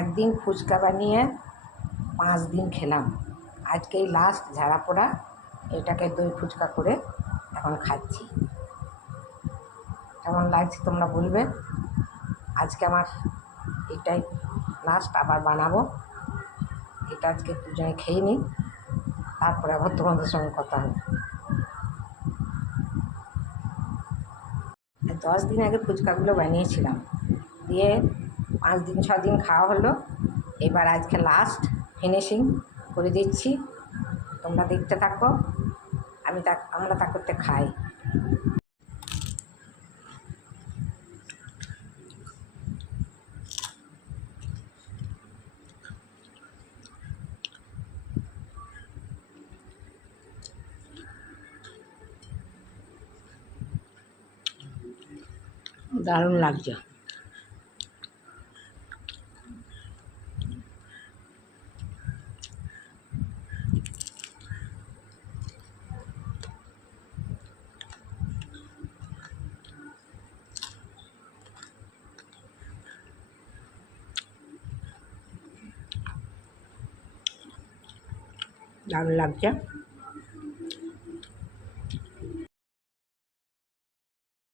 একদিন ফুচকা বানিয়ে 5 দিন খেলাম। আজকেই লাস্ট ঝাড়া পোড়া, এটাকে দই ফুচকা করে এখন খাচ্ছি। কেমন লাগছে তোমরা বলবে। আজকে আমার এটাই লাস্ট, আবার বানাবো। এটা আজকে দুজনে খেয়ে নিই, তারপরে আবার তোমাদের সঙ্গে কথা হবে। 10 দিন আগে ফুচকাগুলো বানিয়েছিলাম, দিয়ে 5 দিন 6 দিন খাওয়া হলো। এবার আজকে লাস্ট ফিনিশিং করে দিচ্ছি, তোমরা দেখতে থাকো। আমরা তা করতে খাই। দারুণ লাগছে। দারুণ লাগছে।